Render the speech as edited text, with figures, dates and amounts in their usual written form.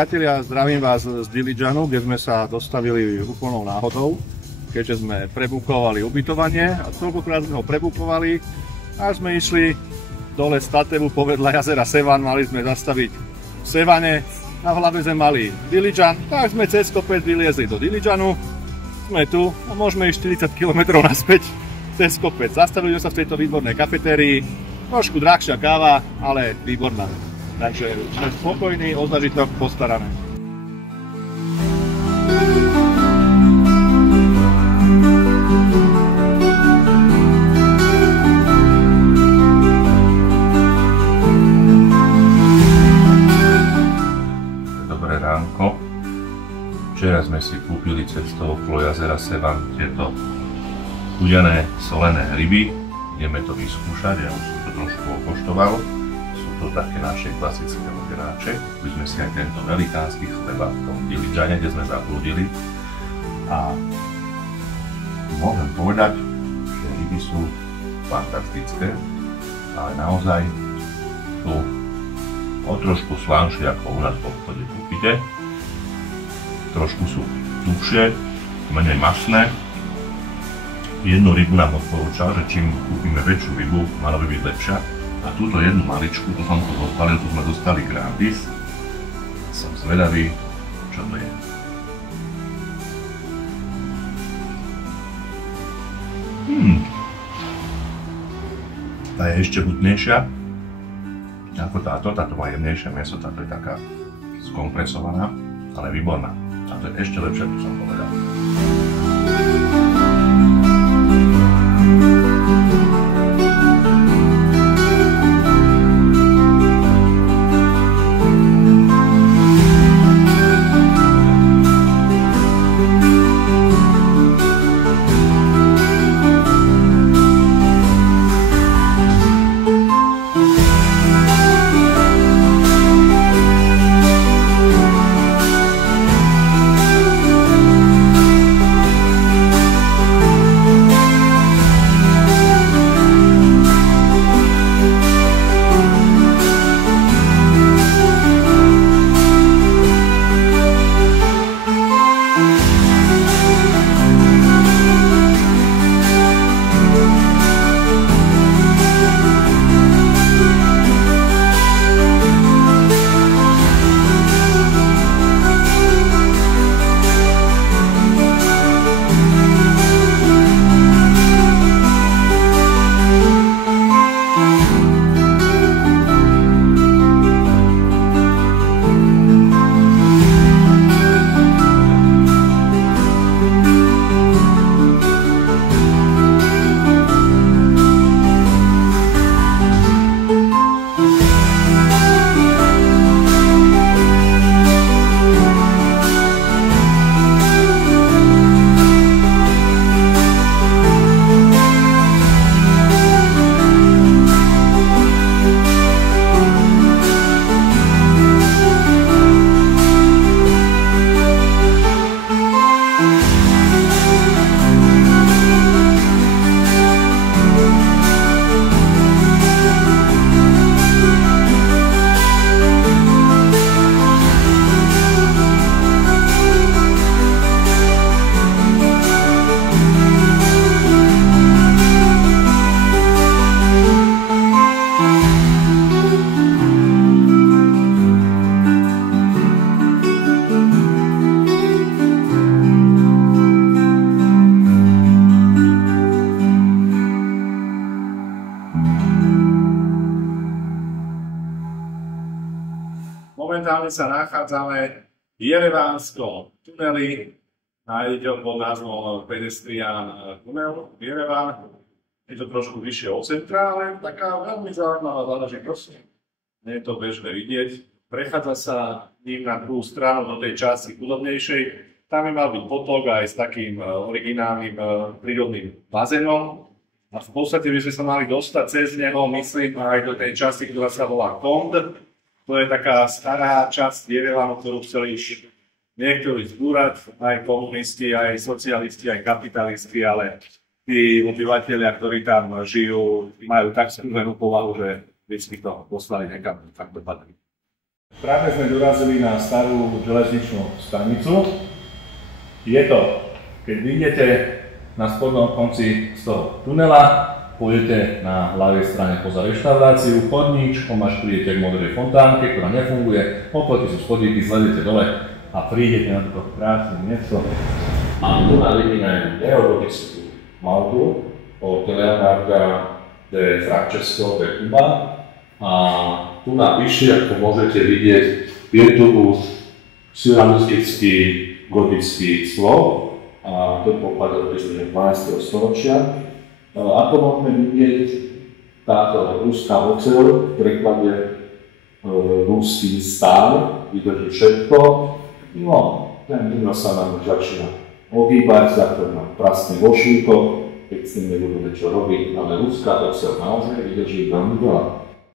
Priatelia, zdravím vás z Diližanu, kde sme sa dostavili úplnou náhodou, keďže sme prebukovali ubytovanie a toľkokrát sme ho prebukovali a sme išli dole z Tatevu povedľa jazera Sevan, mali sme zastaviť v Sevane, na hlave sme mali Diližan, tak sme cez kopec vyliezli do Diližanu, sme tu a môžeme ísť 40 km naspäť cez kopec. Zastavili sme sa v tejto výbornej kafetérii, trošku drahšia káva, ale výborná. Takže sme spokojní, o zážitok postarané. Dobré ránko. Včera sme si kúpili cestou okolo jazera Sevan tieto chudené solené ryby. Ideme to vyskúšať, ja už som to trošku okoštoval. To také naše klasické moderáče. Kúpili sme si aj tento velikánsky chleba v tom Diližane, kde sme zablúdili. A môžem povedať, že ryby sú fantastické, ale naozaj sú o trošku slanšie ako u nás v obchode kúpite. Trošku sú tuhšie, menej masné. Jednu rybu nám odporúčal, že čím kúpime väčšiu rybu, mala by byť lepšia. A túto jednu maličku, to som to odpalil, tu sme dostali gratis. Som zvedavý, čo to je. Tá je ešte hutnejšia ako táto má jemnejšie mäso, táto je taká skompresovaná, ale výborná. Táto je ešte lepšia, ako som povedal. sa nachádzame v Jerevánskom tuneli, nájdete ho pod názvom Pedestrian tunel Jerevan. Je to trošku vyššie od centra, ale taká veľmi zaujímavá záležitosť. Nie je to bežné vidieť. Prechádza sa ním na druhú stranu do tej časti chudobnejšej. Tam by mal byť potok aj s takým originálnym prírodným bazénom. A v podstate by sme sa mali dostať cez neho, myslím, aj do tej časti, ktorá sa volá Kond. To je taká stará časť Jerevanu, ktorú chceli niektorí zbúrať, aj komunisti, aj socialisti, aj kapitalisti, ale tí obyvateľia, ktorí tam žijú, majú tak skúsenú povahu, že vždy to poslali niekam, tak to patrí. Práve sme dorazili na starú železničnú stanicu. Je to, keď vidíte na spodnom konci z toho tunela, pôjdete na ľavej strane poza reštauráciu, chodníčkom až prídete k modrej fontánke, ktorá nefunguje, oproti sú schodíky, zledete dole a prídete na toto krásne miesto. A tu vidíme neogotickú malbu od Leonarda de Francesco de Cuba. A tu na vyššie, ako môžete vidieť, je tu ceramistický gotický slov. A to pochádza z 12. storočia. Ako môžeme vidieť, táto ruská oceľ v preklade ruský stál vydrží všetko. No, ten dino sa nám už začína ohýbať, zákon nám prasne vo švíkoch, keď s tým nebudeme čo robiť, ale ruská oceľ naozaj vydrží veľmi veľa.